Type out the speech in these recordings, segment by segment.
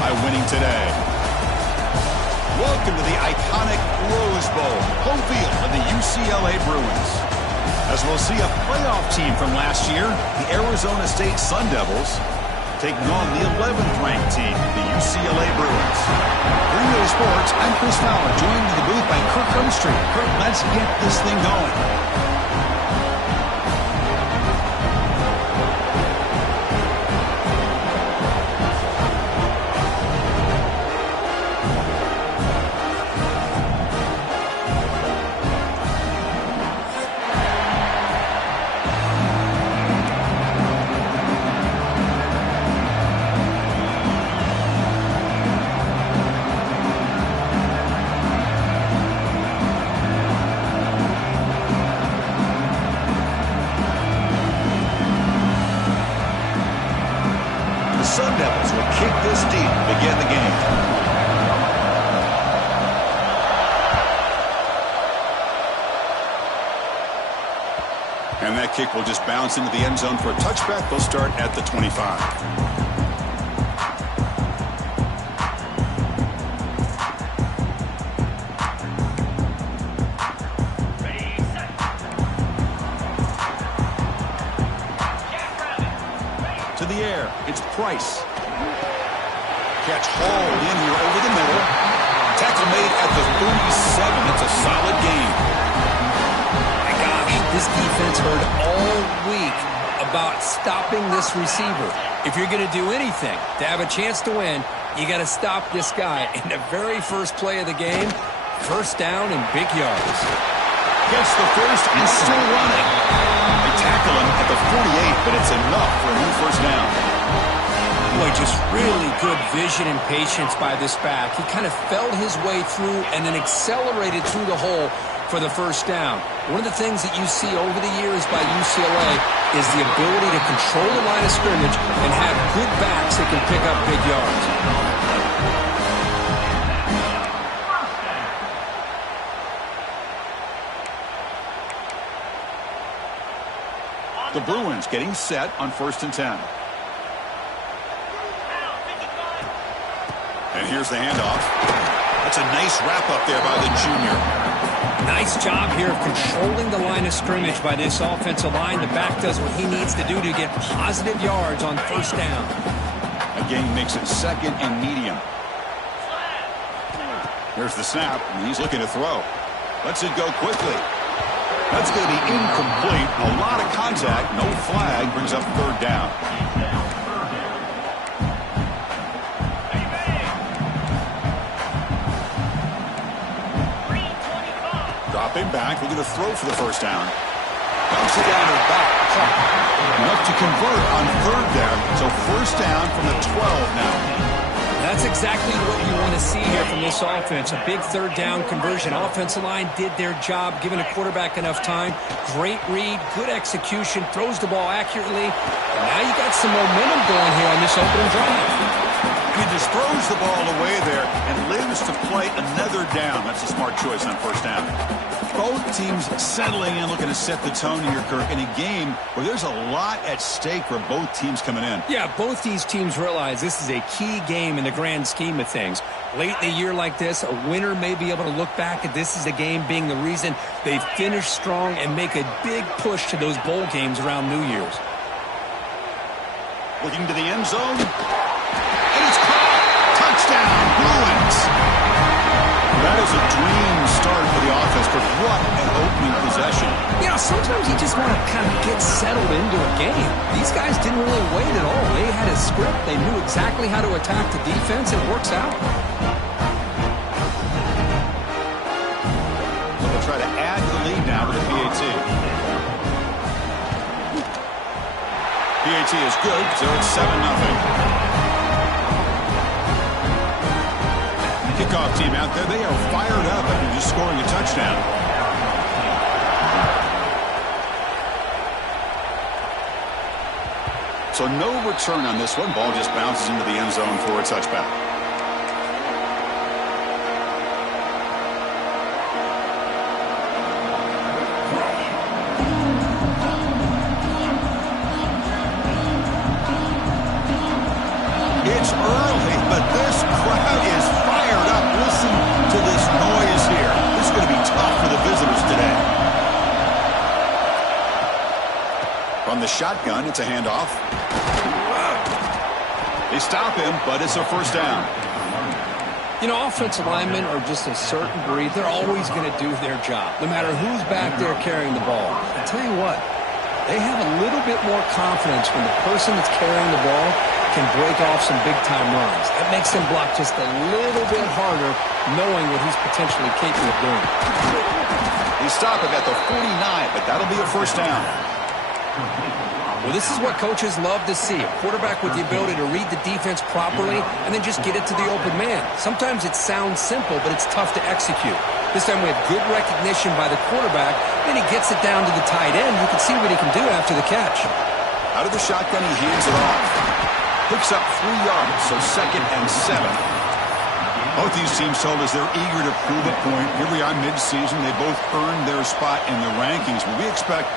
by winning today. Welcome to the iconic Rose Bowl, home field of the UCLA Bruins. As we'll see a playoff team from last year, the Arizona State Sun Devils, taking on the 11th ranked team, the UCLA Bruins. For EA Sports, I'm Chris Fowler, joined in the booth by Kirk Overstreet. Kirk, let's get this thing going. Sun Devils will kick this deep to begin the game. And that kick will just bounce into the end zone for a touchback. They'll start at the 25. It's Price. Catch hauled in here over the middle. Tackle made at the 37. It's a solid gain. My gosh, this defense heard all week about stopping this receiver. If you're going to do anything to have a chance to win, you got to stop this guy. In the very first play of the game, first down and big yards. Gets the first and still running. They tackle him at the 48, but it's enough for a new first down. Boy, just really good vision and patience by this back. He kind of felt his way through and then accelerated through the hole for the first down. One of the things that you see over the years by UCLA is the ability to control the line of scrimmage and have good backs that can pick up big yards. The Bruins getting set on 1st and 10. And here's the handoff. That's a nice wrap-up there by the junior. Nice job here of controlling the line of scrimmage by this offensive line. The back does what he needs to do to get positive yards on first down. Again, makes it 2nd and medium. There's the snap, and he's looking to throw. Lets it go quickly. That's going to be incomplete. A lot of contact. No flag. Brings up 3rd down. Dropping back, looking to throw for the first down. Dumps it down and back. Enough to convert on 3rd down. So first down from the 12 now. That's exactly what you want to see here from this offense. A big 3rd down conversion. Offensive line did their job, giving a quarterback enough time. Great read, good execution, throws the ball accurately. And now you got some momentum going here on this opening drive. He just throws the ball away there and lives to play another down. That's a smart choice on first down. Both teams settling in, looking to set the tone here, Kirk, in a game where there's a lot at stake for both teams coming in. Yeah, both these teams realize this is a key game in the grand scheme of things. Late in a year like this, a winner may be able to look back at this as a game being the reason they finish strong and make a big push to those bowl games around New Year's. Looking to the end zone. And it's caught. Touchdown, Bruins. That is a dream start for the offense, but what an opening possession. You know, sometimes you just want to kind of get settled into a game. These guys didn't really wait at all. They had a script. They knew exactly how to attack the defense, and it works out. So they'll try to add to the lead now with a PAT. PAT is good, so it's 7-0. Kickoff team out there, they are fired up after just scoring a touchdown. So no return on this one. Ball just bounces into the end zone for a touchback. It's early, but this shotgun. It's a handoff. They stop him, but it's a first down. You know, offensive linemen are just a certain breed. They're always going to do their job, no matter who's back there carrying the ball. I'll tell you what, they have a little bit more confidence when the person that's carrying the ball can break off some big-time runs. That makes them block just a little bit harder, knowing what he's potentially capable of doing. They stop it at the 49, but that'll be a first down. Well, this is what coaches love to see. A quarterback with the ability to read the defense properly and then just get it to the open man. Sometimes it sounds simple, but it's tough to execute. This time we have good recognition by the quarterback, then he gets it down to the tight end. You can see what he can do after the catch. Out of the shotgun, he hands it off. Picks up 3 yards, so 2nd and 7. Both these teams told us they're eager to prove a point. Here we are mid-season. They both earned their spot in the rankings, but we expect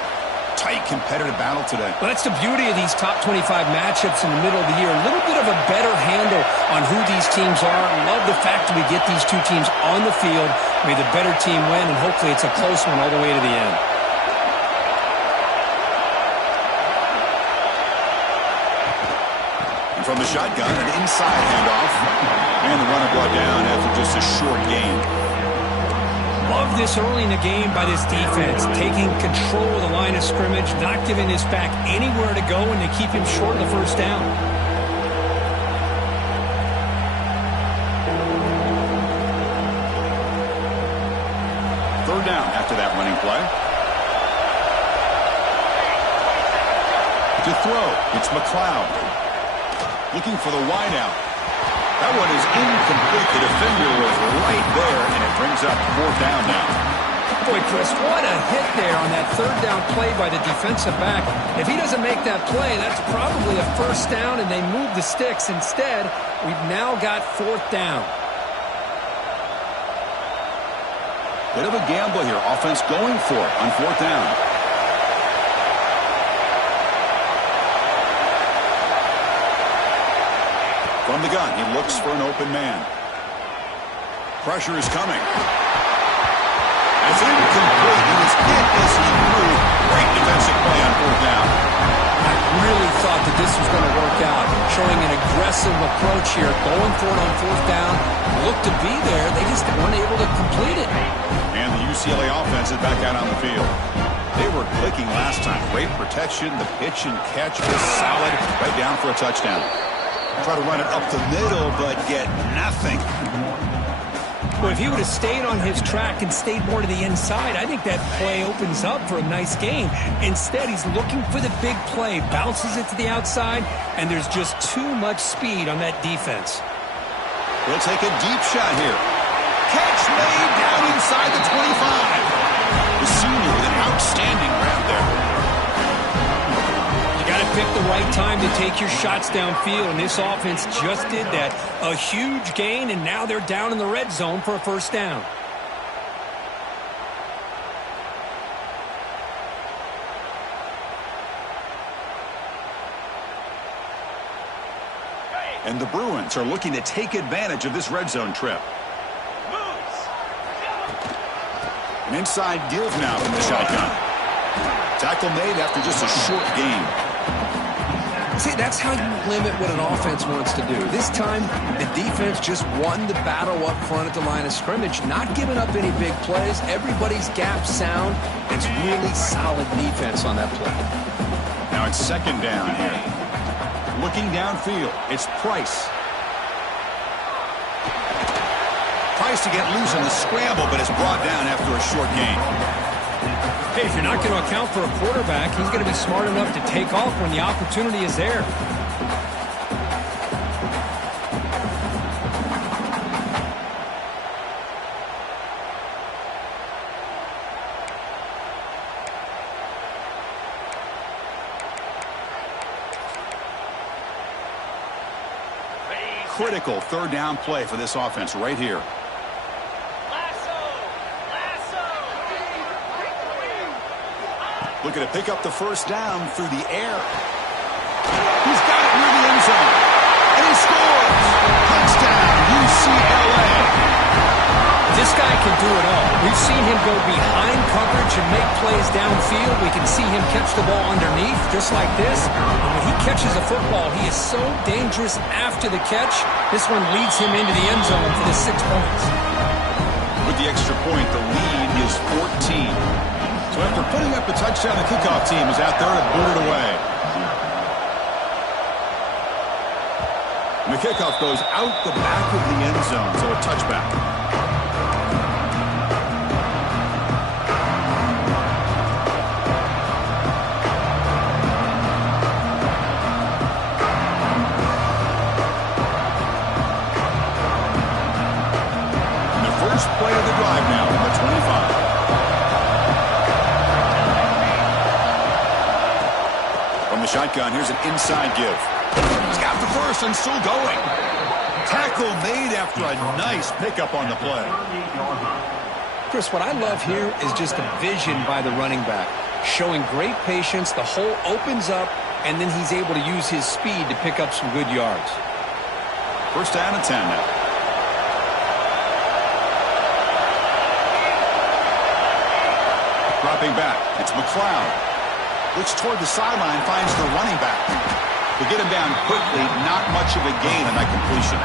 tight competitive battle today. Well, that's the beauty of these top 25 matchups in the middle of the year. A little bit of a better handle on who these teams are. I love the fact that we get these two teams on the field. May the better team win, and hopefully it's a close one all the way to the end. And from the shotgun, an inside handoff. And the runner brought down after just a short gain. Love this early in the game by this defense, taking control of the line of scrimmage, not giving this back anywhere to go, and they keep him short of the first down. Third down after that running play. To throw, it's McLeod. Looking for the wideout. That one is incomplete. The defender was right there, and it brings up 4th down now. Boy, Chris, what a hit there on that 3rd down play by the defensive back. If he doesn't make that play, that's probably a first down, and they move the sticks. Instead, we've now got 4th down. Bit of a gamble here. Offense going for it on 4th down. From the gun, he looks for an open man. Pressure is coming. It's incomplete. He was hit as he moved. Great defensive play on 4th down. I really thought that this was going to work out. Showing an aggressive approach here. Going for it on 4th down. Looked to be there. They just weren't able to complete it. And the UCLA offense is back out on the field. They were clicking last time. Great protection. The pitch and catch was solid. Right down for a touchdown. Try to run it up the middle, but get nothing. Well, if he would have stayed on his track and stayed more to the inside, I think that play opens up for a nice game. Instead, he's looking for the big play, bounces it to the outside, and there's just too much speed on that defense. He'll take a deep shot here. Catch made down inside the 25. The senior with an outstanding grab there. You got to pick the right time to take your shots downfield, and this offense just did that. A huge gain, and now they're down in the red zone for a first down. And the Bruins are looking to take advantage of this red zone trip. An inside give now from the shotgun. Tackle made after just a short gain. See, that's how you limit what an offense wants to do. This time, the defense just won the battle up front at the line of scrimmage, not giving up any big plays. Everybody's gap sound. It's really solid defense on that play. Now it's 2nd down here. Looking downfield, it's Price. Price to get loose in the scramble, but is brought down after a short gain. Hey, if you're not going to account for a quarterback, he's going to be smart enough to take off when the opportunity is there. Critical 3rd down play for this offense right here. Looking to pick up the first down through the air. He's got it near the end zone. And he scores! Touchdown, UCLA! This guy can do it all. We We've seen him go behind coverage and make plays downfield. We can see him catch the ball underneath, just like this. And when he catches a football, he is so dangerous after the catch. This one leads him into the end zone for the 6 points. With the extra point, the lead is 14. So after putting up a touchdown, the kickoff team is out there to boot it away. And the kickoff goes out the back of the end zone, so a touchback. And the first play of the drive now on the 25. From the shotgun, here's an inside give. He's got the first and still going. Tackle made after a nice pickup on the play. Chris, what I love here is just the vision by the running back. Showing great patience, the hole opens up, and then he's able to use his speed to pick up some good yards. First down and 10 now. Dropping back, it's McLeod. Looks toward the sideline, finds the running back. To get him down quickly, not much of a gain on that completion.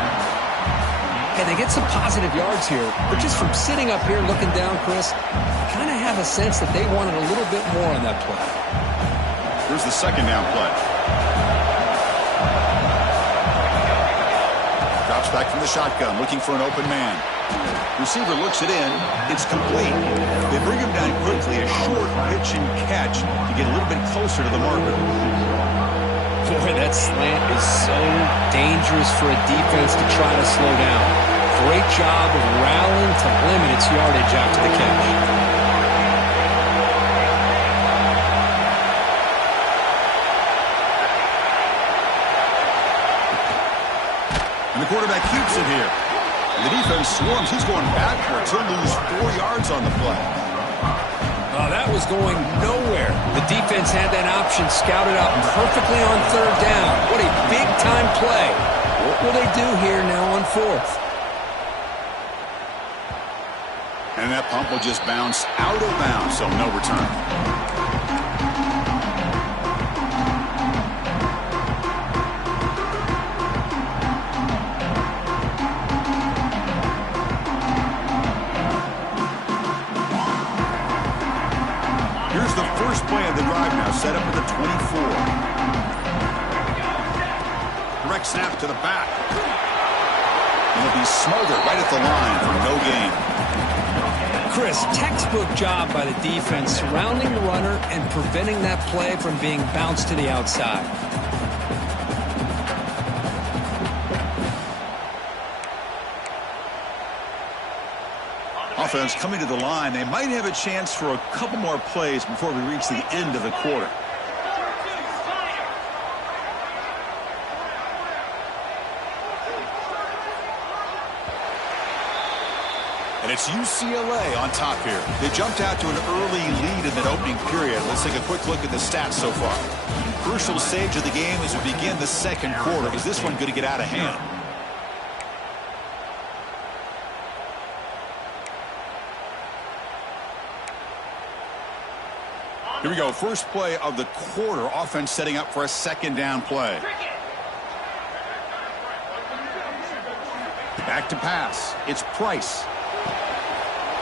Hey, they get some positive yards here, but just from sitting up here looking down, Chris, I kind of have a sense that they wanted a little bit more on that play. Here's the second down play. Drops back from the shotgun, looking for an open man. Receiver looks it in. It's complete. They bring him down quickly, a short pitch and catch to get a little bit closer to the marker. Boy, that slant is so dangerous for a defense to try to slow down. Great job of rallying to limit its yardage after the catch. And the quarterback keeps it here. The defense swarms. He's going backwards. He'll lose 4 yards on the play. That was going nowhere. The defense had that option scouted out perfectly on third down. What a big-time play. What will they do here now on fourth? And that pump will just bounce out of bounds, so no return. Here's the first play of the drive now, set up at the 24. Direct snap to the back. And he'll be smothered right at the line for no gain. Chris, textbook job by the defense surrounding the runner and preventing that play from being bounced to the outside. Offense coming to the line. They might have a chance for a couple more plays before we reach the end of the quarter. And it's UCLA on top here. They jumped out to an early lead in that opening period. Let's take a quick look at the stats so far. Crucial stage of the game as we begin the second quarter. Is this one going to get out of hand? Here we go. First play of the quarter. Offense setting up for a second down play. Back to pass. It's Price.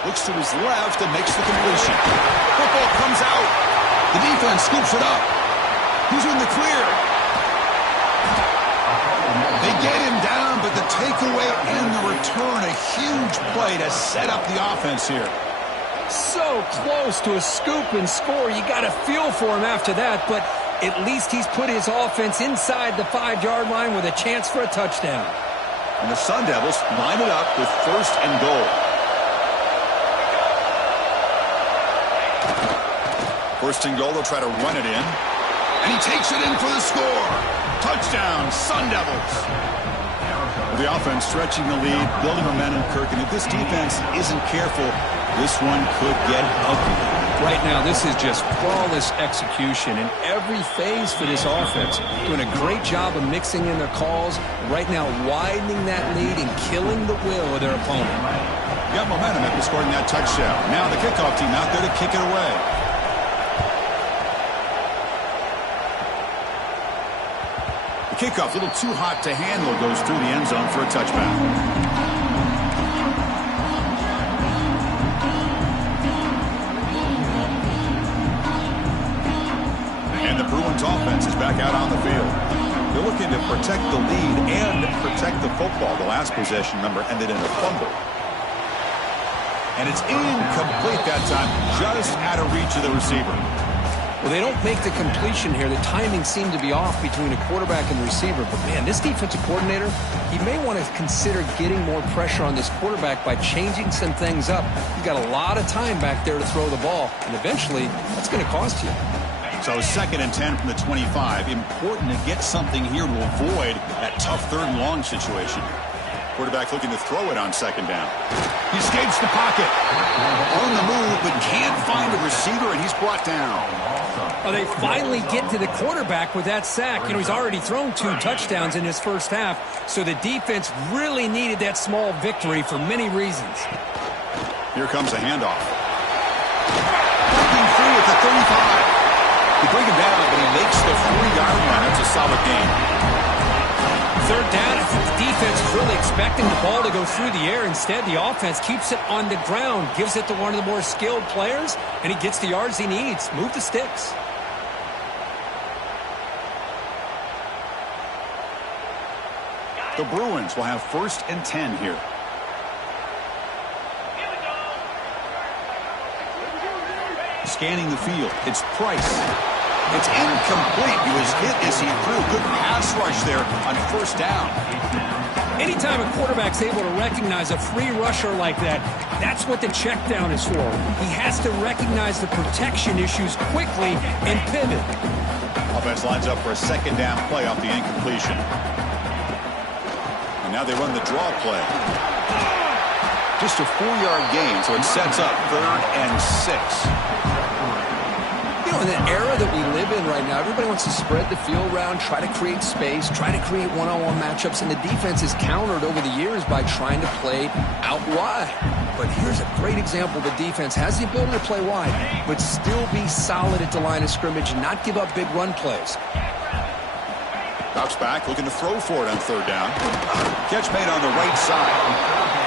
Looks to his left and makes the completion. Football comes out. The defense scoops it up. He's in the clear. They get him down, but the takeaway and the return, a huge play to set up the offense here. So close to a scoop and score. You got a feel for him after that, but at least he's put his offense inside the 5-yard line with a chance for a touchdown. And the Sun Devils line it up with first and goal. First and goal, they'll try to run it in. And he takes it in for the score. Touchdown, Sun Devils. The offense stretching the lead, building momentum, Kirk. And if this defense isn't careful, this one could get ugly. Right now, this is just flawless execution in every phase for this offense. Doing a great job of mixing in their calls. Right now, widening that lead and killing the will of their opponent. got momentum after scoring that touchdown. Now the kickoff team out there to kick it away. The kickoff, a little too hot to handle, goes through the end zone for a touchback. And the Bruins offense is back out on the field. They're looking to protect the lead and protect the football. The last possession, remember, ended in a fumble. And it's incomplete that time, just out of reach of the receiver. Well, they don't make the completion here. The timing seemed to be off between the quarterback and the receiver. But, man, this defensive coordinator, he may want to consider getting more pressure on this quarterback by changing some things up. He's got a lot of time back there to throw the ball, and eventually that's going to cost you. So 2nd and 10 from the 25. Important to get something here to avoid that tough 3rd and long situation. Quarterback looking to throw it on 2nd down. He escapes the pocket. On the move, but can't find a receiver, and he's brought down. Well, they finally get to the quarterback with that sack. You know, he's already thrown 2 touchdowns in his first half, so the defense really needed that small victory for many reasons. Here comes a handoff. Breaking through at the 35. They bring him down, but he makes the 3-yard line. That's a solid gain. 3rd down, I think the defense is really expecting the ball to go through the air. Instead, the offense keeps it on the ground, gives it to one of the more skilled players, and he gets the yards he needs. Move the sticks. The Bruins will have 1st and 10 here. Scanning the field. It's Price. It's incomplete. He was hit as he threw. Good pass rush there on 1st down. Anytime a quarterback's able to recognize a free rusher like that, that's what the check down is for. He has to recognize the protection issues quickly and pivot. Offense lines up for a 2nd down play off the incompletion. And now they run the draw play. Just a 4-yard gain, so it sets up 3rd and 6. You know, in the era that we live in right now, everybody wants to spread the field around, try to create space, try to create one-on-one matchups, and the defense is countered over the years by trying to play out wide. But here's a great example. The defense has the ability to play wide, but still be solid at the line of scrimmage and not give up big run plays. Drops back, looking to throw for it on 3rd down. Catch made on the right side.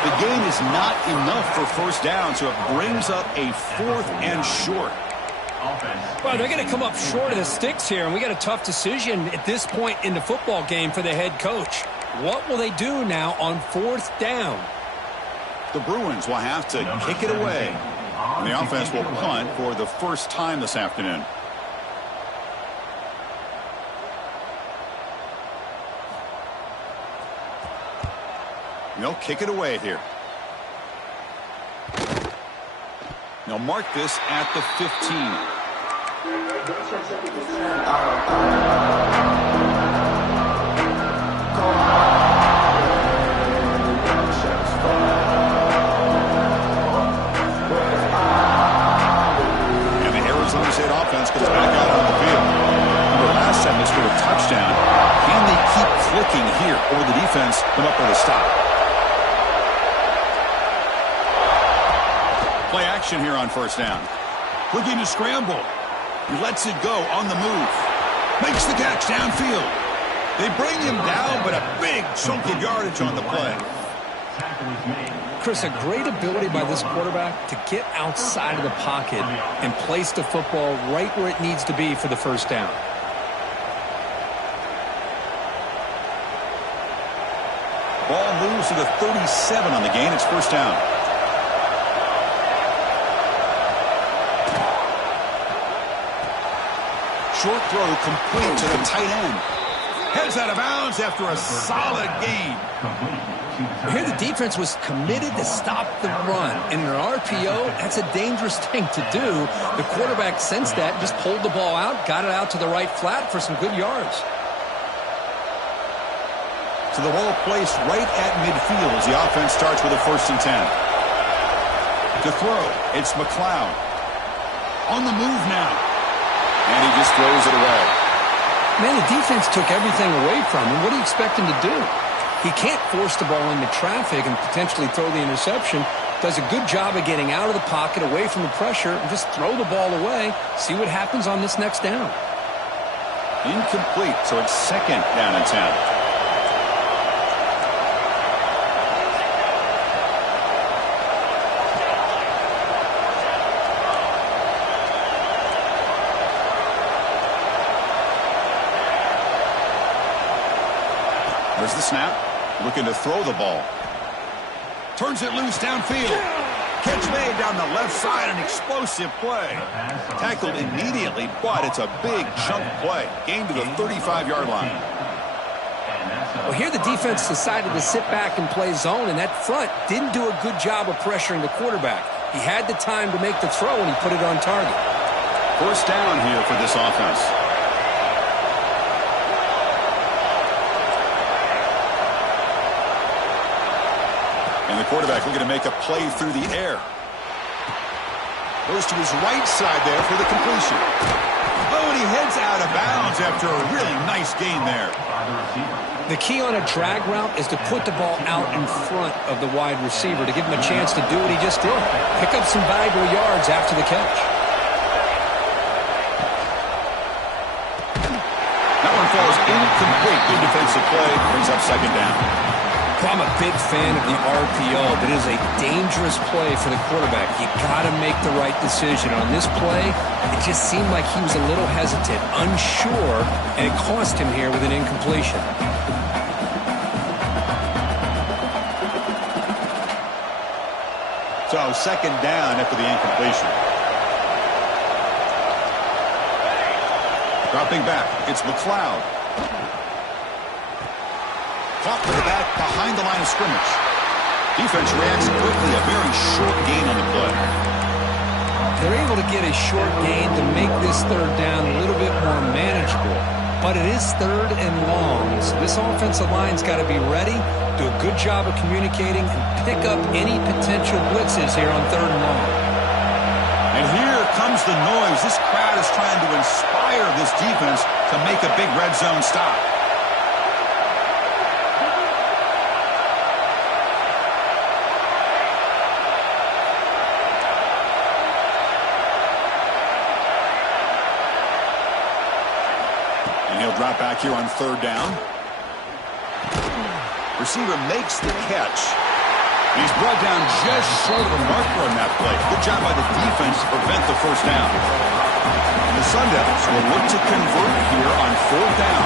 The gain is not enough for 1st down, so it brings up a 4th and short. Well, they're going to come up short of the sticks here, and we got a tough decision at this point in the football game for the head coach. What will they do now on 4th down? The Bruins will have to kick it away. And the offense will punt for the 1st time this afternoon. And they'll kick it away here. They'll mark this at the 15. And the Arizona State offense goes back out on the field. Remember last time they scored a touchdown. Can they keep clicking here, or the defense come up with a stop? Play action here on 1st down. Looking to scramble. He lets it go on the move. Makes the catch downfield. They bring him down, but a big chunk of yardage on the play. Chris, a great ability by this quarterback to get outside of the pocket and place the football right where it needs to be for the 1st down. Ball moves to the 37 on the gain. It's 1st down. Short throw complete to the tight end. Heads out of bounds after a solid gain. Here the defense was committed to stop the run. And in an RPO, that's a dangerous thing to do. The quarterback sensed that, just pulled the ball out, got it out to the right flat for some good yards. So the ball placed right at midfield as the offense starts with a 1st and 10. To throw, it's McLeod. On the move now. And he just throws it away. Man, the defense took everything away from him. What do you expect him to do? He can't force the ball into traffic and potentially throw the interception. Does a good job of getting out of the pocket, away from the pressure, and just throw the ball away. See what happens on this next down. Incomplete, so it's 2nd down and 10. There's the snap. Looking to throw the ball. Turns it loose downfield. Catch made down the left side. An explosive play. Tackled immediately, but it's a big chunk play. Gained to the 35-yard line. Well, here the defense decided to sit back and play zone, and that front didn't do a good job of pressuring the quarterback. He had the time to make the throw, and he put it on target. 1st down here for this offense. And the quarterback looking to make a play through the air. Goes to his right side there for the completion. Oh, and he heads out of bounds after a really nice gain there. The key on a drag route is to put the ball out in front of the wide receiver to give him a chance to do what he just did. Pick up some valuable yards after the catch. That one falls incomplete. Good defensive play. Brings up 2nd down. I'm a big fan of the RPO, but it is a dangerous play for the quarterback. You got to make the right decision. On this play, it just seemed like he was a little hesitant, unsure, and it cost him here with an incompletion. So 2nd down after the incompletion. Dropping back, it's McLeod. Caught with the back behind the line of scrimmage. Defense reacts quickly. A very short gain on the play. They're able to get a short gain to make this 3rd down a little bit more manageable. But it is 3rd and long, so this offensive line's got to be ready, do a good job of communicating, and pick up any potential blitzes here on 3rd and long. And here comes the noise. This crowd is trying to inspire this defense to make a big red zone stop. He'll drop back here on 3rd down. Receiver makes the catch. He's brought down just short of the marker on that play. Good job by the defense to prevent the 1st down. And the Sun Devils will look to convert here on 4th down.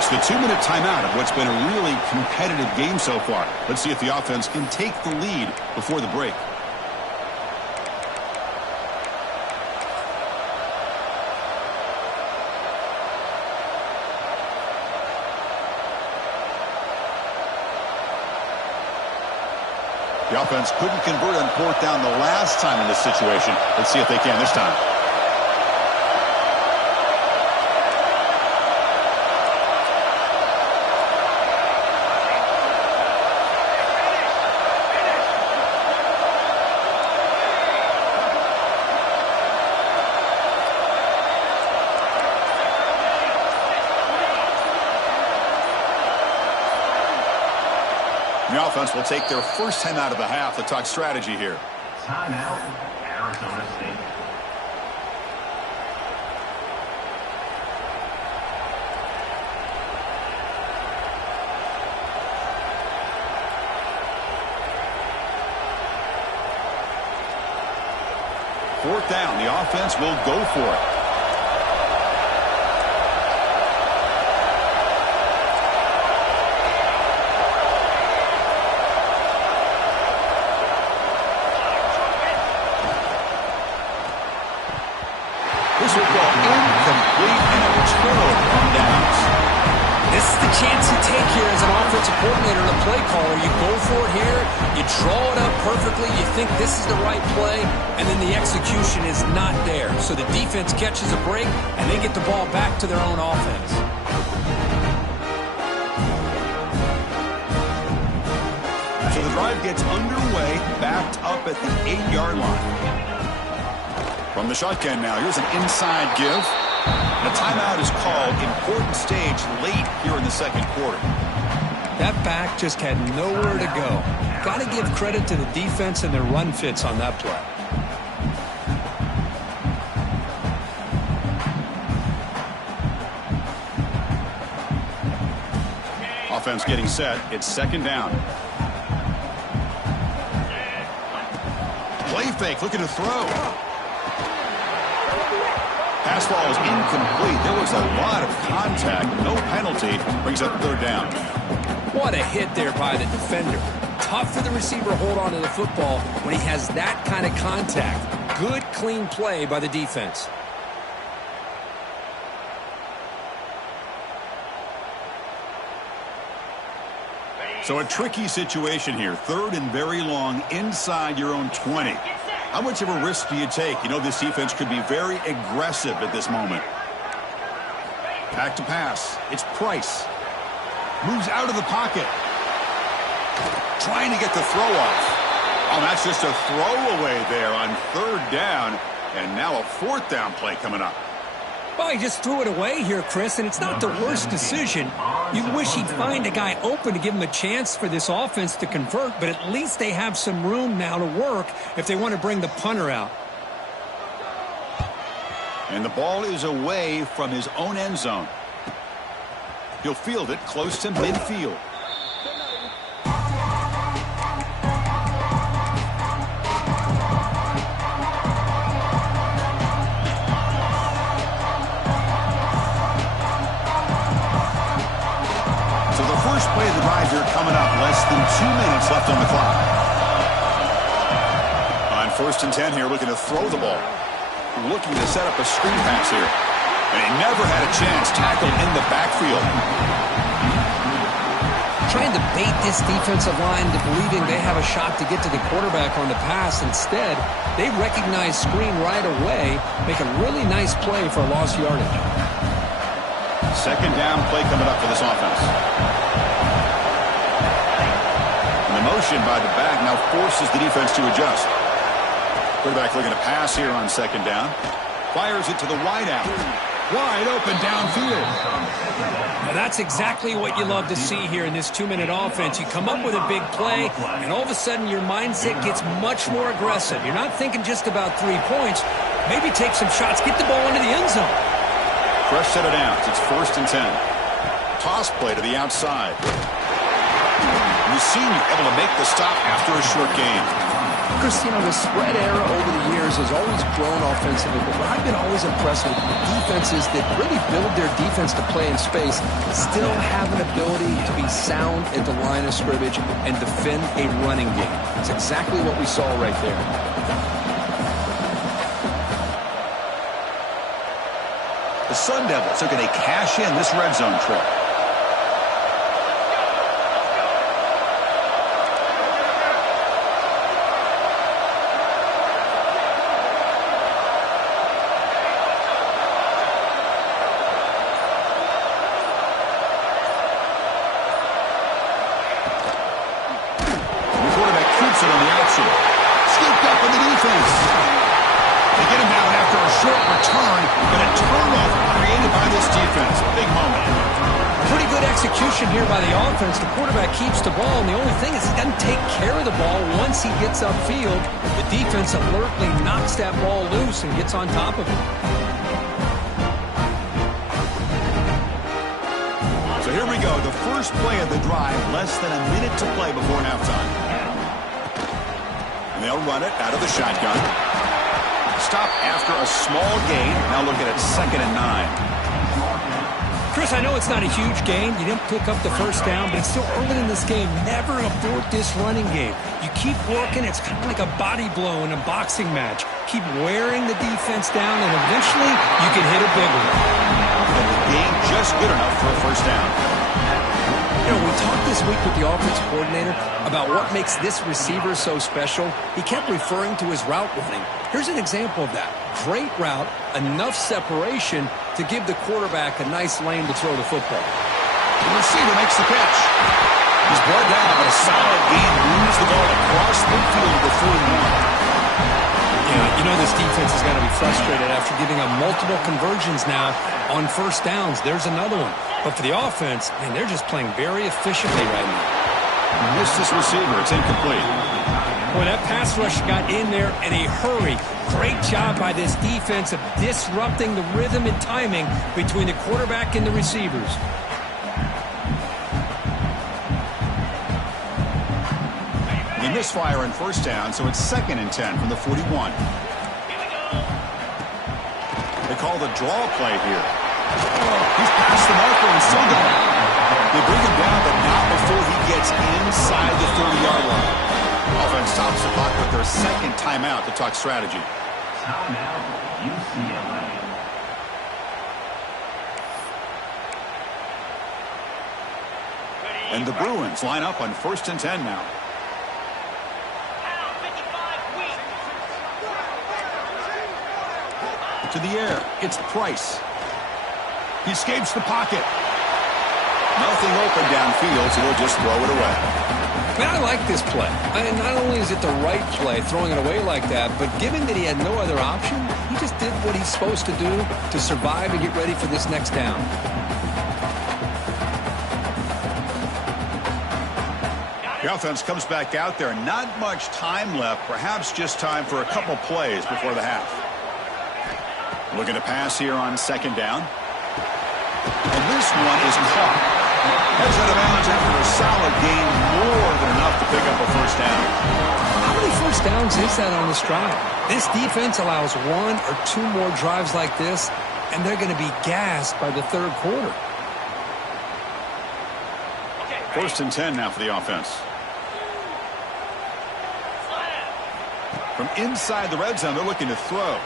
It's the 2-minute timeout of what's been a really competitive game so far. Let's see if the offense can take the lead before the break. The offense couldn't convert on 4th down the last time in this situation. Let's see if they can this time. The offense will take their first time out of the half to talk strategy here. Timeout, Arizona State. Fourth down, the offense will go for it. This will go incomplete and a turnover on downs. This is the chance you take here as an offensive coordinator and a play caller. You go for it here, you draw it up perfectly, you think this is the right play, and then the execution is not there. So the defense catches a break, and they get the ball back to their own offense. So the drive gets underway, backed up at the 8-yard line. From the shotgun now, here's an inside give. And a timeout is called. Important stage late here in the second quarter. That back just had nowhere to go. Got to give credit to the defense and their run fits on that play. Offense getting set. It's second down. Play fake, looking to throw. Pass ball is incomplete. There was a lot of contact. No penalty. Brings up third down. What a hit there by the defender. Tough for the receiver to hold on to the football when he has that kind of contact. Good, clean play by the defense. So a tricky situation here. Third and very long inside your own 20. How much of a risk do you take? You know this defense could be very aggressive at this moment. Back to pass. It's Price. Moves out of the pocket. Trying to get the throw off. Oh, that's just a throwaway there on third down. And now a fourth down play coming up. Well, he just threw it away here, Chris, and it's not the worst decision. You wish he'd find a guy open to give him a chance for this offense to convert, but at least they have some room now to work if they want to bring the punter out. And the ball is away from his own end zone. He'll field it close to midfield. Play of the drive here coming up. Less than 2 minutes left on the clock. On first and 10 here, looking to throw the ball. Looking to set up a screen pass here. And he never had a chance. Tackled in the backfield. Trying to bait this defensive line to believing they have a shot to get to the quarterback on the pass. Instead, they recognize screen right away. Make a really nice play for a lost yardage. Second down play coming up for this offense. Motion by the back now forces the defense to adjust. Quarterback looking to pass here on second down. Fires it to the wide out. Wide open downfield. Now that's exactly what you love to see here in this 2-minute offense. You come up with a big play, and all of a sudden your mindset gets much more aggressive. You're not thinking just about 3 points. Maybe take some shots, get the ball into the end zone. Fresh set of downs. It's first and 10. Toss play to the outside. The senior able to make the stop after a short gain. Chris, you know, the spread era over the years has always grown offensively, but what I've been always impressed with defenses that really build their defense to play in space still have an ability to be sound at the line of scrimmage and defend a running game. It's exactly what we saw right there. The Sun Devils are going to cash in this red zone trip. The quarterback keeps the ball, and the only thing is he doesn't take care of the ball once he gets upfield. The defense alertly knocks that ball loose and gets on top of it. So here we go, the first play of the drive, less than a minute to play before halftime. And they'll run it out of the shotgun. Stop after a small gain. Now looking at second and 9. Chris, I know it's not a huge gain. You didn't pick up the first down, but it's still early in this game. Never abort this running game. You keep working. It's kind of like a body blow in a boxing match. Keep wearing the defense down, and eventually you can hit a big one. And the game just good enough for a first down. You know, we talked this week with the offense coordinator about what makes this receiver so special. He kept referring to his route running. Here's an example of that. Great route, enough separation to give the quarterback a nice lane to throw the football. The receiver makes the catch. He's brought down, but a solid gain moves the ball across midfield to the 41. You know this defense is going to be frustrated after giving up multiple conversions now on first downs. There's another one. But for the offense, man, they're just playing very efficiently right now. Missed this receiver. It's incomplete. Boy, that pass rush got in there in a hurry. Great job by this defense of disrupting the rhythm and timing between the quarterback and the receivers. They misfire on first down, so it's 2nd and 10 from the 41. They call the draw play here. He's past the marker and still going. They bring him down, but not before he gets inside the 30-yard line. Offense stops the clock with their second timeout to talk strategy. Timeout, UCLA. And the Bruins line up on 1st and 10 now. To the air, it's Price. He escapes the pocket. Nothing open downfield, so he'll just throw it away. Man, I like this play. Not only is it the right play, throwing it away like that, but given that he had no other option, he just did what he's supposed to do to survive and get ready for this next down. The offense comes back out there. Not much time left. Perhaps just time for a couple plays before the half. Looking to pass here on 2nd down. And this one is caught. Heads out of bounds after a solid gain, more than enough to pick up a first down. How many first downs is that on this drive? This defense allows 1 or 2 more drives like this, and they're going to be gassed by the 3rd quarter. 1st and 10 now for the offense. From inside the red zone, they're looking to throw.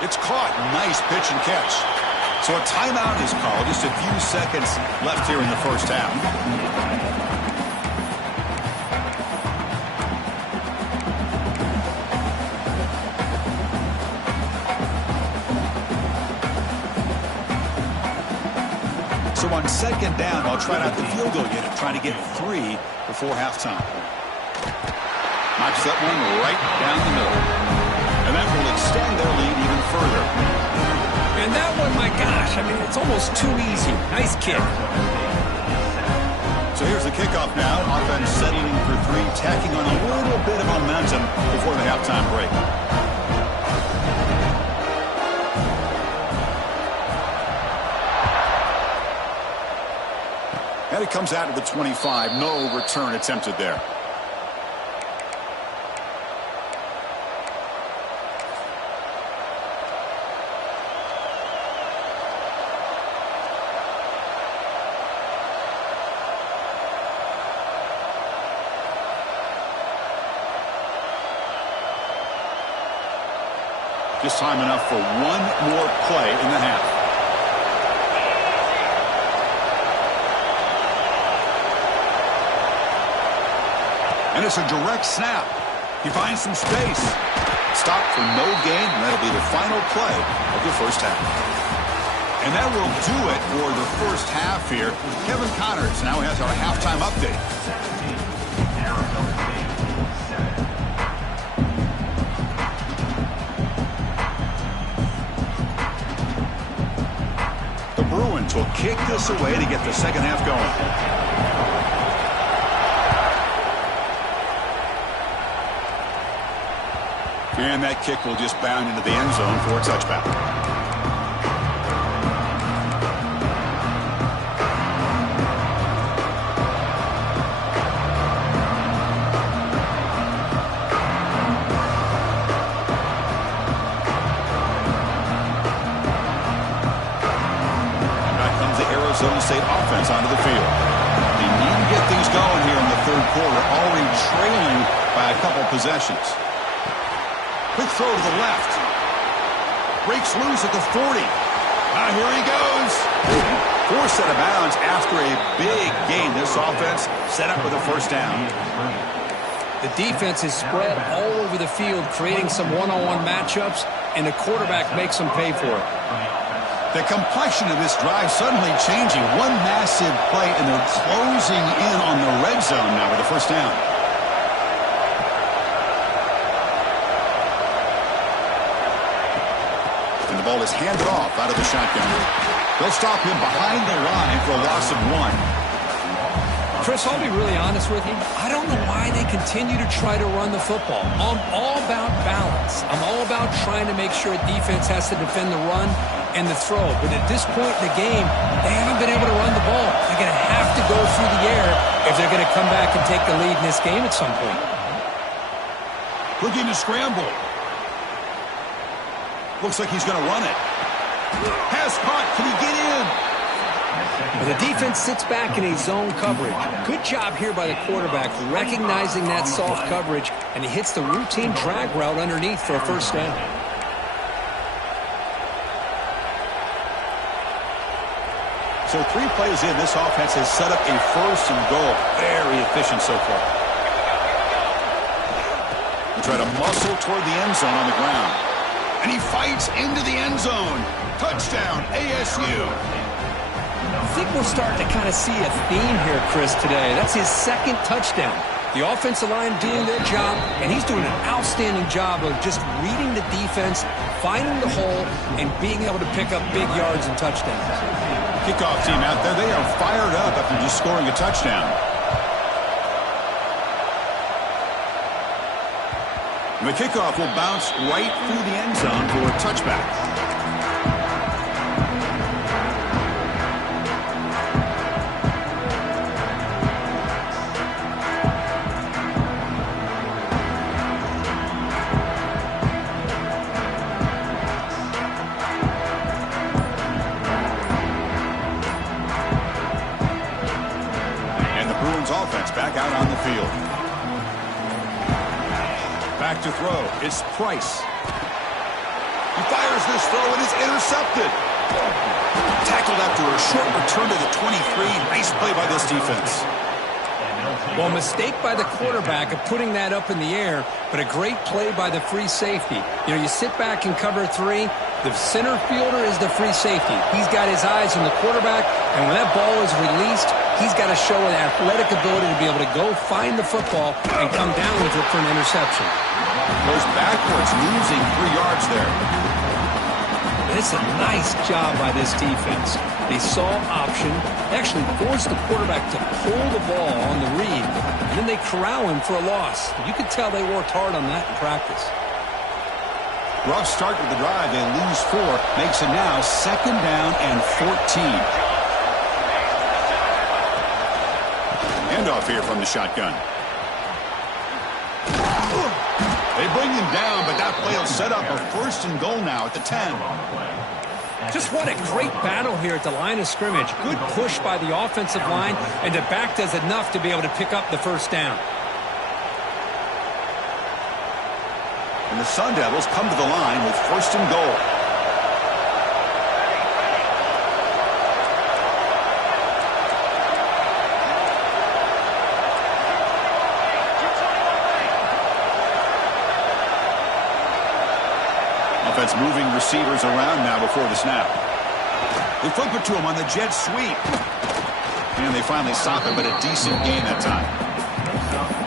It's caught. Nice pitch and catch. So a timeout is called. Just a few seconds left here in the first half. So on 2nd down, I'll try out the field goal unit, trying to get 3 before halftime. Knocks that one right down the middle. And that will extend their lead even further. And that one, my gosh, I mean, it's almost too easy. Nice kick. So here's the kickoff now. Offense settling for 3, tacking on a little bit of momentum before the halftime break. And it comes out of the 25. No return attempted there. Just time enough for 1 more play in the half. And it's a direct snap. He finds some space. Stopped for no gain, and that'll be the final play of the first half. And that will do it for the first half here. Kevin Connors now has our halftime update. The Bruins will kick this away to get the second half going. And that kick will just bound into the end zone for a touchback. Arizona State offense onto the field. They need to get things going here in the 3rd quarter, already trailing by a couple possessions. Quick throw to the left. Breaks loose at the 40. Now here he goes. Forced out of bounds after a big gain. This offense set up with a first down. The defense is spread all over the field, creating some one-on-one matchups, and the quarterback makes them pay for it. The complexion of this drive suddenly changing. One massive play, and they're closing in on the red zone now with the first down. ball is handed off out of the shotgun. They'll stop him behind the line for a loss of 1. Chris, I'll be really honest with you. I don't know why they continue to try to run the football. I'm all about balance. I'm all about trying to make sure a defense has to defend the run and the throw. But at this point in the game, they haven't been able to run the ball. They're going to have to go through the air if they're going to come back and take the lead in this game at some point. Looking to scramble. Looks like he's going to run it. Has caught. Can he get in? The defense sits back in a zone coverage. Good job here by the quarterback recognizing that soft coverage, and he hits the routine drag route underneath for a first down. So 3 plays in, this offense has set up a first and goal. Very efficient so far. They try to muscle toward the end zone on the ground. And he fights into the end zone. Touchdown, ASU. I think we're starting to kind of see a theme here, Chris, today. That's his second touchdown. The offensive line doing their job, and he's doing an outstanding job of just reading the defense, finding the hole, and being able to pick up big yards and touchdowns. Kickoff team out there, they are fired up after just scoring a touchdown. The kickoff will bounce right through the end zone for a touchback. Offense back out on the field. Back to throw. It's Price. He fires this throw and is intercepted. Tackled after a short return to the 23. Nice play by this defense. Well, mistake by the quarterback of putting that up in the air, but a great play by the free safety. You know, you sit back and cover 3. The center fielder is the free safety. He's got his eyes on the quarterback, and when that ball is released, he's got to show an athletic ability to be able to go find the football and come down with it for an interception. Goes backwards, losing 3 yards there. It's a nice job by this defense. They saw option, actually forced the quarterback to pull the ball on the read, and then they corral him for a loss. You could tell they worked hard on that in practice. Rough start to the drive. They lose 4. Makes it now 2nd down and 14. Handoff here from the shotgun. They bring him down, but that play will set up a 1st and goal now at the 10. Just what a great battle here at the line of scrimmage. Good push by the offensive line, and the back does enough to be able to pick up the first down. And the Sun Devils come to the line with 1st and goal. Offense moving receivers around now before the snap. They flip it to him on the jet sweep. And they finally stop it, but a decent gain that time.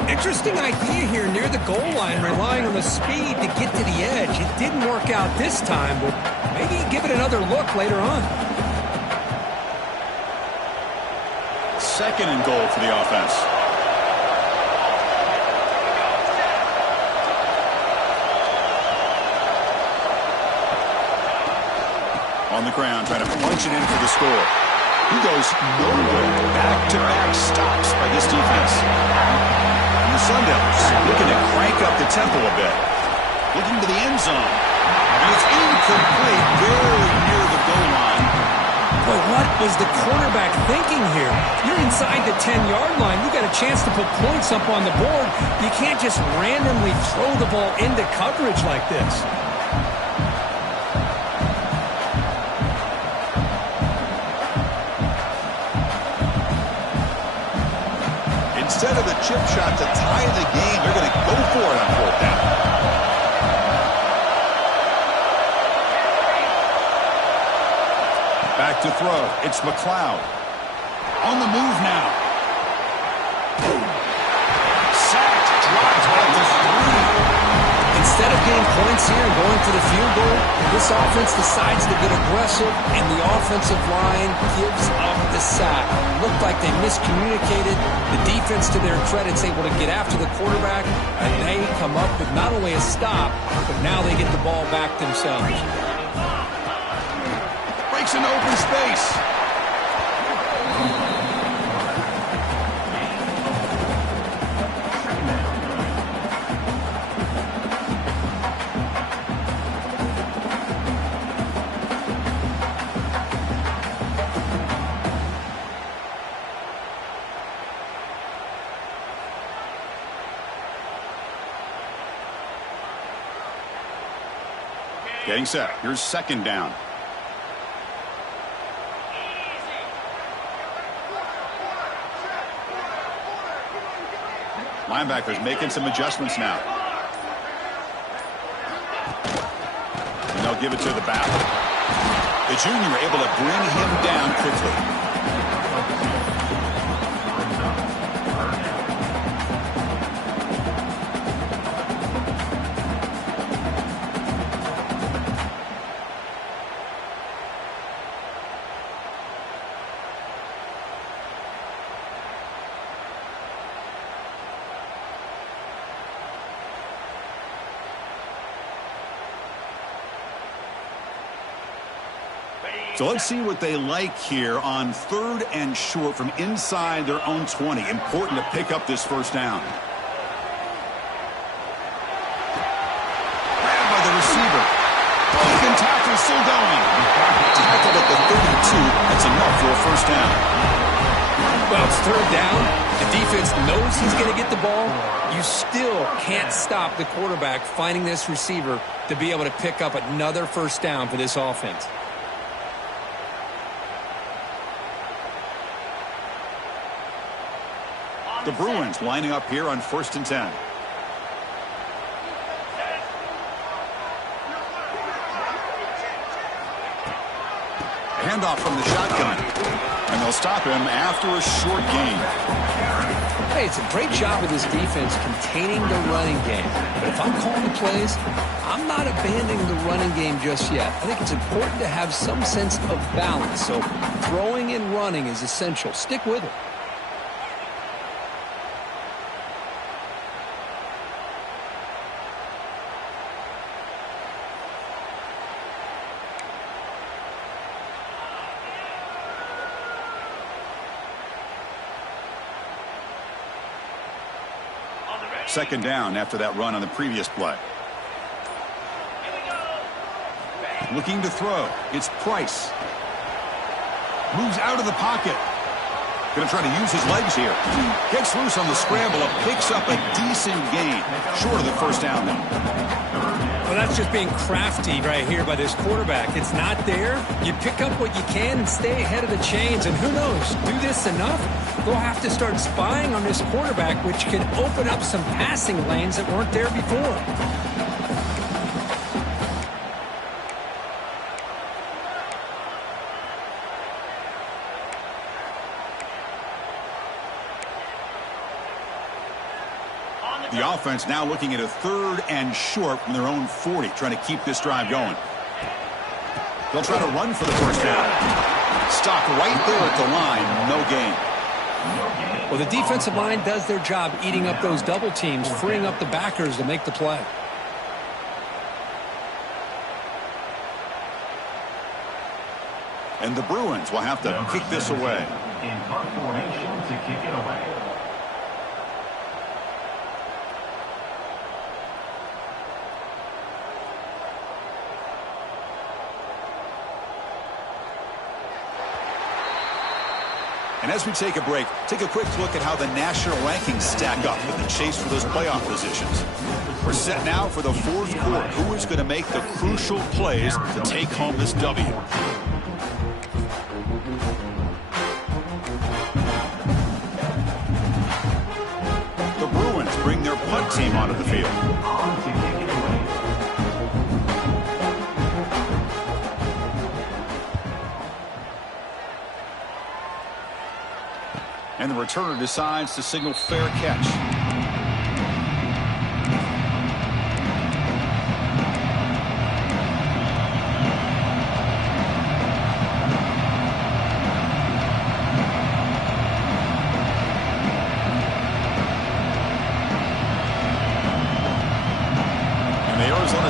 Interesting idea here near the goal line, relying on the speed to get to the edge. It didn't work out this time, but maybe give it another look later on. 2nd and goal for the offense. On the ground, trying to punch it in for the score. He goes nowhere. Back-to-back stops by this defense. And the Sun Devils looking to crank up the tempo a bit. Looking to the end zone. And it's incomplete, very near the goal line. But what was the quarterback thinking here? You're inside the 10-yard line. You got a chance to put points up on the board. You can't just randomly throw the ball into coverage like this. Instead of a chip shot to tie the game, they're going to go for it on 4th down. Back to throw. It's McLeod. On the move now. Sacked. Dropped at the 3. Instead of getting points here and going for the field goal. This offense decides to get aggressive, and the offensive line gives up the sack. Looked like they miscommunicated. The defense, to their credit, is able to get after the quarterback, and they come up with not only a stop, but now they get the ball back themselves. Breaks into open space. Getting set. Here's second down. Linebackers making some adjustments now. And they'll give it to the back. The junior able to bring him down quickly. So let's see what they like here on 3rd and short from inside their own 20. Important to pick up this first down. Grabbed by the receiver. Broken tackle still going. Tackled at the 32. That's enough for a first down. Well, it's 3rd down. The defense knows he's going to get the ball. You still can't stop the quarterback finding this receiver to be able to pick up another first down for this offense. The Bruins lining up here on 1st and 10. Handoff from the shotgun. And they'll stop him after a short gain. Hey, it's a great job of this defense containing the running game. But if I'm calling the plays, I'm not abandoning the running game just yet. I think it's important to have some sense of balance. So throwing and running is essential. Stick with it. Second down after that run on the previous play. Looking to throw. It's Price. Moves out of the pocket. Going to try to use his legs here. Gets loose on the scramble and picks up a decent gain. Short of the first down though. Well, that's just being crafty right here by this quarterback. It's not there. You pick up what you can and stay ahead of the chains. And who knows, do this enough, they'll have to start spying on this quarterback, which can open up some passing lanes that weren't there before. The offense now looking at a 3rd and short from their own 40, trying to keep this drive going. They'll try to run for the first down. Stopped right there at the line. No gain. Well, the defensive line does their job eating up those double teams, freeing up the backers to make the play. And the Bruins will have to kick this away. In punt formation to kick it away. And as we take a break, take a quick look at how the national rankings stack up in the chase for those playoff positions. We're set now for the 4th quarter. Who is going to make the crucial plays to take home this W? The Bruins bring their punt team onto the field. And the returner decides to signal fair catch.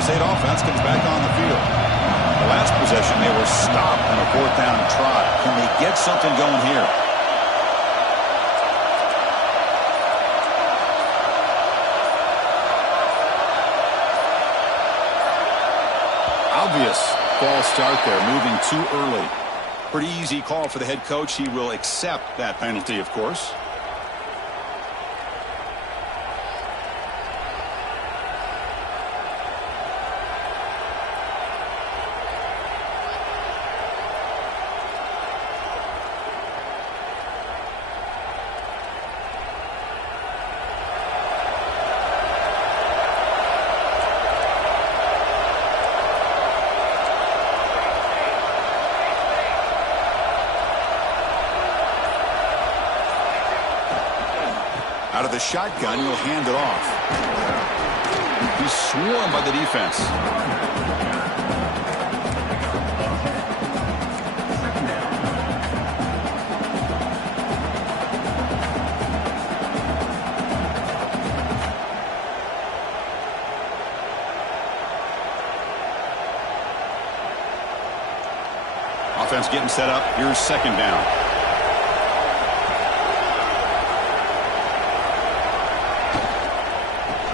Arizona State offense comes back on the field. The last possession, they were stopped on a 4th down try. Can they get something going here? Obvious false start there, moving too early. Pretty easy call for the head coach. He will accept that penalty, of course. Out of the shotgun, he'll hand it off. He's swarmed by the defense. Offense getting set up. Here's 2nd down.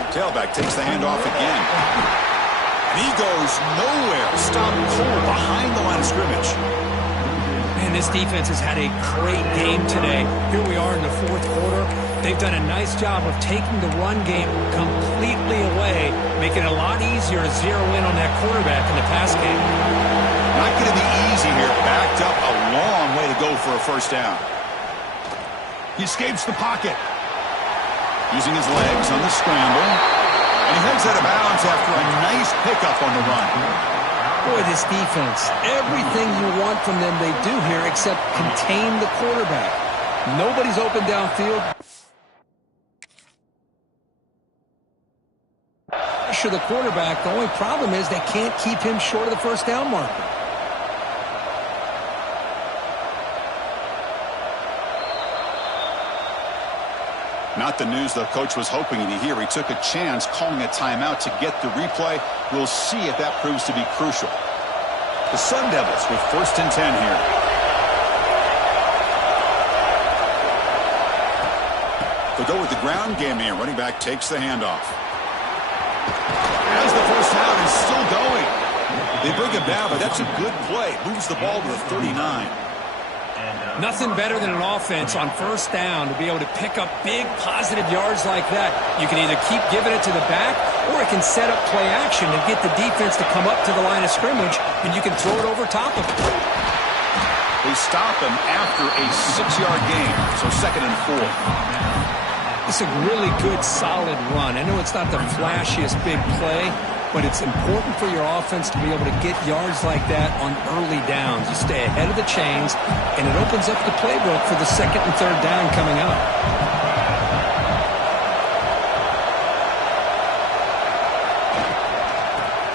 Tailback takes the handoff again. And he goes nowhere. Stopped cold behind the line of scrimmage. Man, this defense has had a great game today. Here we are in the 4th quarter. They've done a nice job of taking the run game completely away, making it a lot easier to zero in on that quarterback in the pass game. Not going to be easy here. Backed up a long way to go for a 1st down. He escapes the pocket. Using his legs on the scramble. And he heads out of bounds after a nice pickup on the run. Boy, this defense, everything you want from them they do here except contain the quarterback. Nobody's open downfield. Pressure the quarterback. The only problem is they can't keep him short of the 1st down marker. Not the news the coach was hoping to hear. He took a chance calling a timeout to get the replay. We'll see if that proves to be crucial. The Sun Devils with 1st and 10 here. They'll go with the ground game here. Running back takes the handoff. As the 1st down is still going. They bring him down, but that's a good play. Moves the ball to the 39. Nothing better than an offense on 1st down to be able to pick up big positive yards like that. You can either keep giving it to the back or it can set up play action and get the defense to come up to the line of scrimmage, and you can throw it over top of it. They stop him after a 6-yard gain, so 2nd and 4. It's a really good, solid run. I know it's not the flashiest big play, but it's important for your offense to be able to get yards like that on early downs. You stay ahead of the chains, and it opens up the playbook for the 2nd and 3rd down coming up.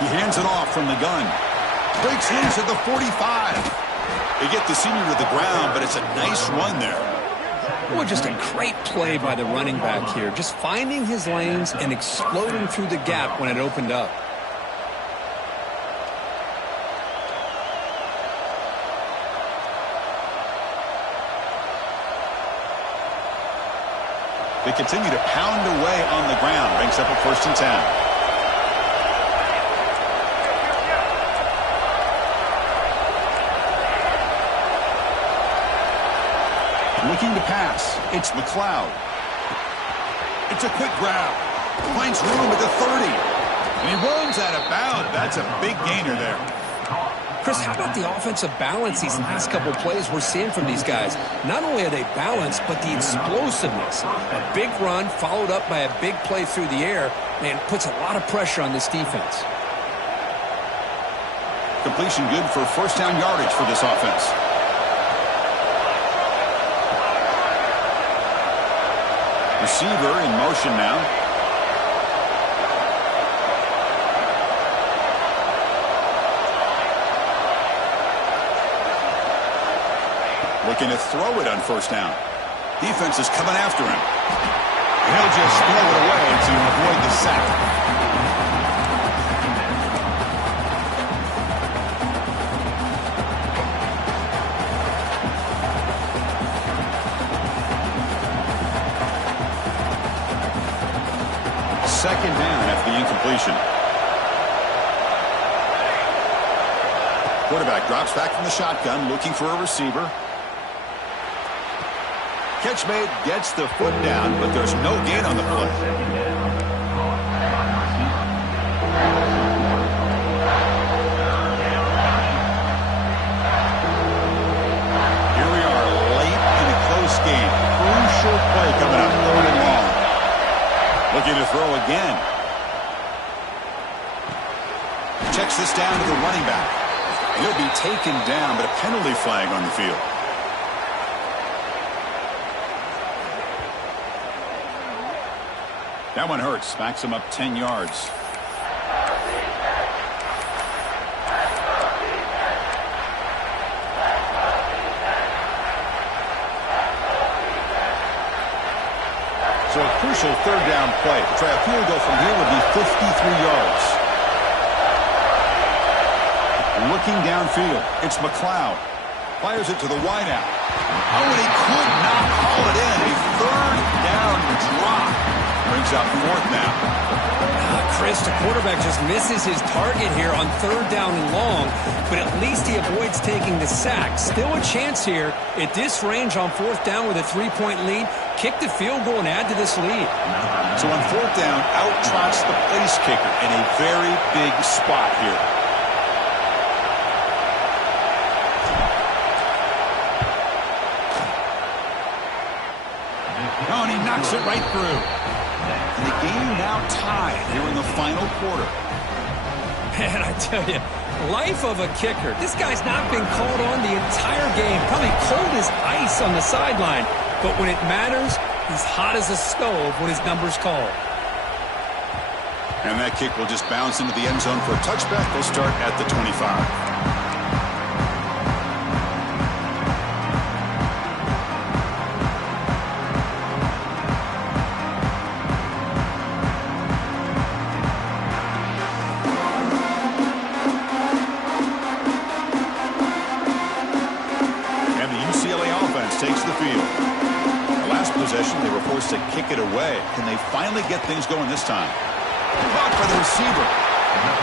He hands it off from the gun. Breaks loose at the 45. They get the senior to the ground, but it's a nice run there. Well, just a great play by the running back here. Just finding his lanes and exploding through the gap when it opened up. They continue to pound away on the ground. Brings up a 1st and 10. Looking to pass. It's McLeod. It's a quick grab. Finds room at the 30. And he runs out of bounds. That's a big gainer there. Chris, how about the offensive balance these last couple plays we're seeing from these guys? Not only are they balanced, but the explosiveness. A big run followed up by a big play through the air, man, puts a lot of pressure on this defense. Completion good for 1st down yardage for this offense. Receiver in motion now. Looking to throw it on 1st down. Defense is coming after him. He'll just throw it away to avoid the sack. second down after the incompletion. Quarterback drops back from the shotgun, looking for a receiver. Catch made, gets the foot down, but there's no gain on the play. Here we are late in a close game. Crucial play coming up, 3rd and long. Looking to throw again. Checks this down to the running back. He'll be taken down, but a penalty flag on the field. That one hurts. Backs him up 10 yards. So a crucial 3rd down play. To try a field goal from here would be 53 yards. Looking downfield, it's McLeod. Fires it to the wideout. Oh, and he could not haul it in. A 3rd down drop. Brings up 4th now. Chris, the quarterback just misses his target here on 3rd down and long, but at least he avoids taking the sack. Still a chance here at this range on 4th down with a 3-point lead. Kick the field goal and add to this lead. So on 4th down, out trots the place kicker in a very big spot here. Oh, and he knocks it right through. And the game now tied here in the final quarter. Man, I tell you, life of a kicker. This guy's not been called on the entire game. Probably cold as ice on the sideline. But when it matters, he's hot as a stove when his number's called. And that kick will just bounce into the end zone for a touchback. They'll start at the 25. Takes the field. The last possession, they were forced to kick it away. Can they finally get things going this time? Blocked by the receiver.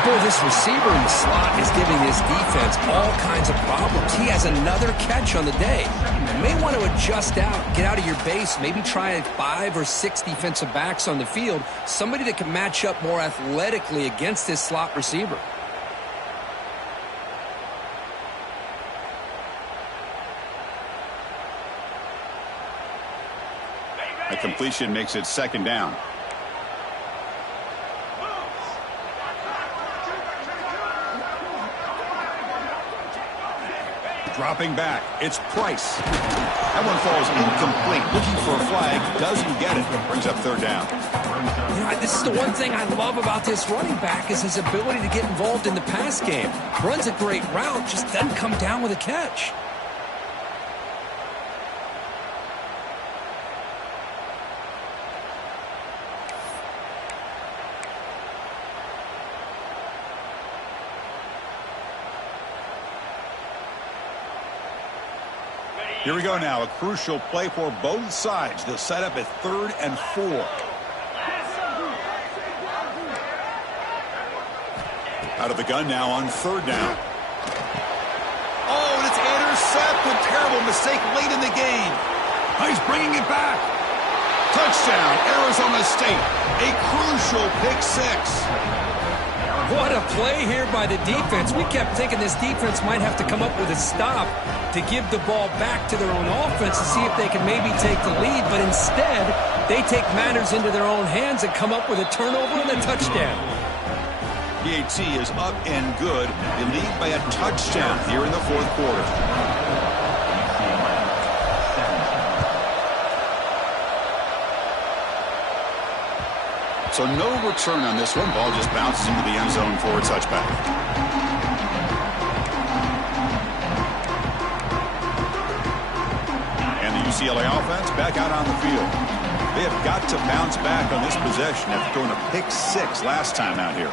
Boy, this receiver in the slot is giving this defense all kinds of problems. He has another catch on the day. You may want to adjust out, get out of your base, maybe try 5 or 6 defensive backs on the field, somebody that can match up more athletically against this slot receiver. A completion makes it 2nd down. Dropping back, it's Price. That one falls incomplete. Looking for a flag, doesn't get it. Brings up 3rd down. You know, this is the one thing I love about this running back is his ability to get involved in the pass game. Runs a great route, just doesn't come down with a catch. Here we go now. A crucial play for both sides. They'll set up at 3rd and 4. Out of the gun now on 3rd down. Oh, and it's intercepted. Terrible mistake late in the game. Oh, he's bringing it back. Touchdown, Arizona State. A crucial pick 6. What a play here by the defense. We kept thinking this defense might have to come up with a stop to give the ball back to their own offense to see if they can maybe take the lead. But instead, they take matters into their own hands and come up with a turnover and a touchdown. PAT is up and good. They lead by a touchdown here in the 4th quarter. So no return on this one. Ball just bounces into the end zone for a touchback. And the UCLA offense back out on the field. They have got to bounce back on this possession after throwing a pick 6 last time out here.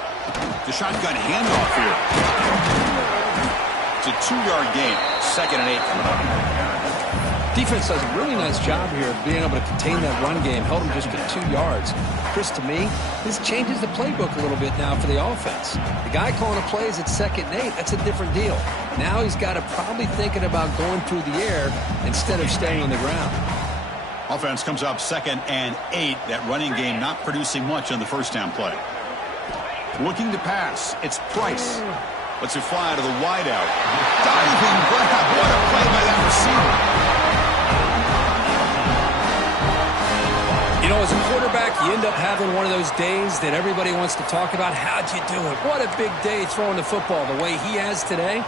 The shotgun handoff here. It's a 2-yard gain. 2nd and 8 coming up. Defense does a really nice job here of being able to contain that run game. Held him just at 2 yards. Chris, to me, this changes the playbook a little bit now for the offense. The guy calling the plays at 2nd and 8, that's a different deal. Now he's got to probably thinking about going through the air instead of staying on the ground. Offense comes up 2nd and 8. That running game not producing much on the first down play. Looking to pass. It's Price. Lets it fly to the wideout. Diving grab. What a play by that receiver. You know, as a quarterback, you end up having one of those days that everybody wants to talk about. How'd you do it? What a big day throwing the football the way he has today.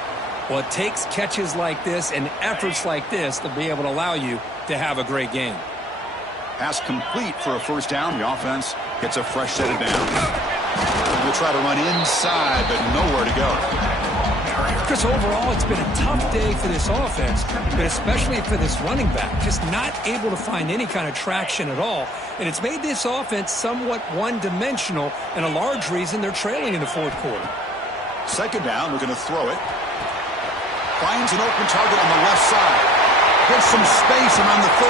Well, it takes catches like this and efforts like this to be able to allow you to have a great game. Pass complete for a first down. The offense gets a fresh set of downs. We'll try to run inside, but nowhere to go. Chris, overall, it's been a tough day for this offense, but especially for this running back. Just not able to find any kind of traction at all. And it's made this offense somewhat one-dimensional, and a large reason they're trailing in the 4th quarter. 2nd down, we're going to throw it. Finds an open target on the left side. Gets some space around the 30.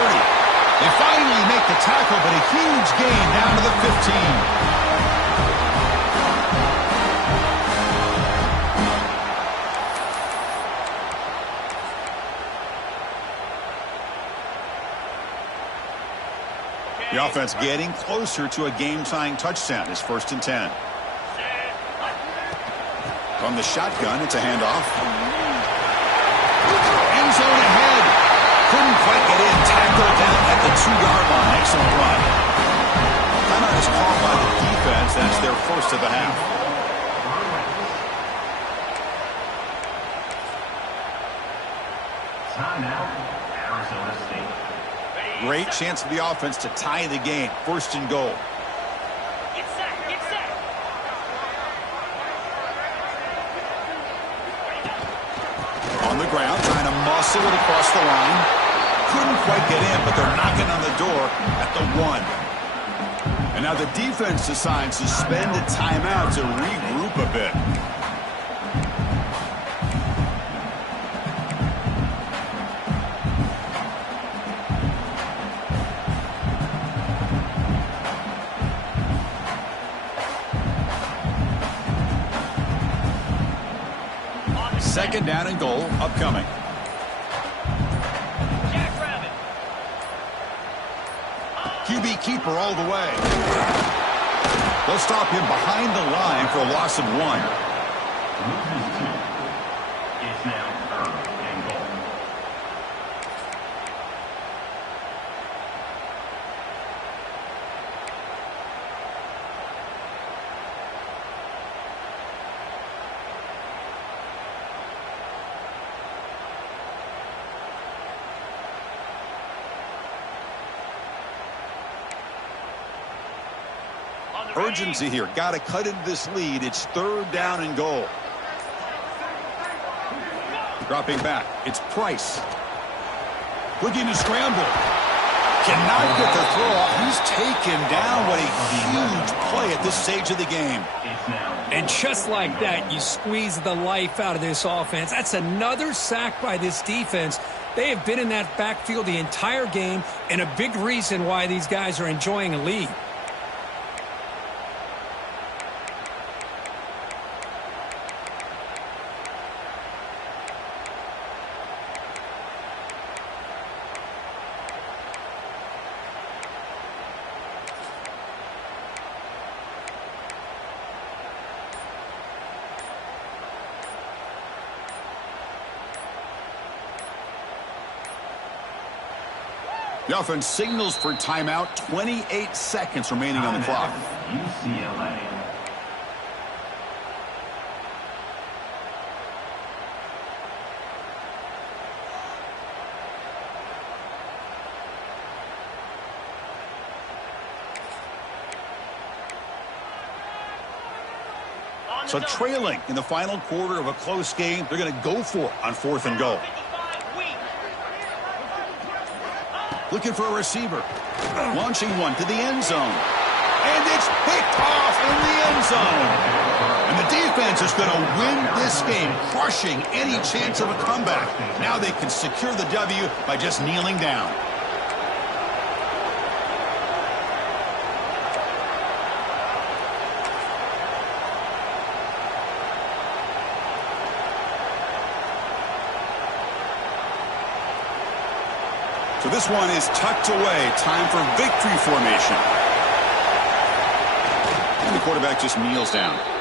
They finally make the tackle, but a huge gain down to the 15. The offense getting closer to a game-tying touchdown. It's 1st and 10. From the shotgun, it's a handoff. End zone ahead. Couldn't quite get in. Tackled down at the 2-yard line. Excellent run. Timeout is called by the defense. That's their first of the half. Timeout, Arizona State. Great chance for the offense to tie the game. 1st and goal. Get set, get set. On the ground, trying to muscle it across the line. Couldn't quite get in, but they're knocking on the door at the 1. And now the defense decides to spend a timeout to regroup a bit. Second down and goal upcoming. Jackrabbit. QB keeper all the way. They'll stop him behind the line for a loss of 1. Loses 2. It's now 3rd and goal. Urgency here. Got to cut into this lead. It's 3rd down and goal. Dropping back. It's Price. Looking to scramble. Cannot get the throw off. He's taken down. What a huge play at this stage of the game. And just like that, you squeeze the life out of this offense. That's another sack by this defense. They have been in that backfield the entire game, and a big reason why these guys are enjoying a lead. The offense signals for timeout. 28 seconds remaining on the clock. UCLA. So trailing in the final quarter of a close game, they're going to go for it on 4th and goal. Looking for a receiver. Launching one to the end zone. And it's picked off in the end zone. And the defense is going to win this game, crushing any chance of a comeback. Now they can secure the W by just kneeling down. So this one is tucked away. Time for victory formation. And the quarterback just kneels down.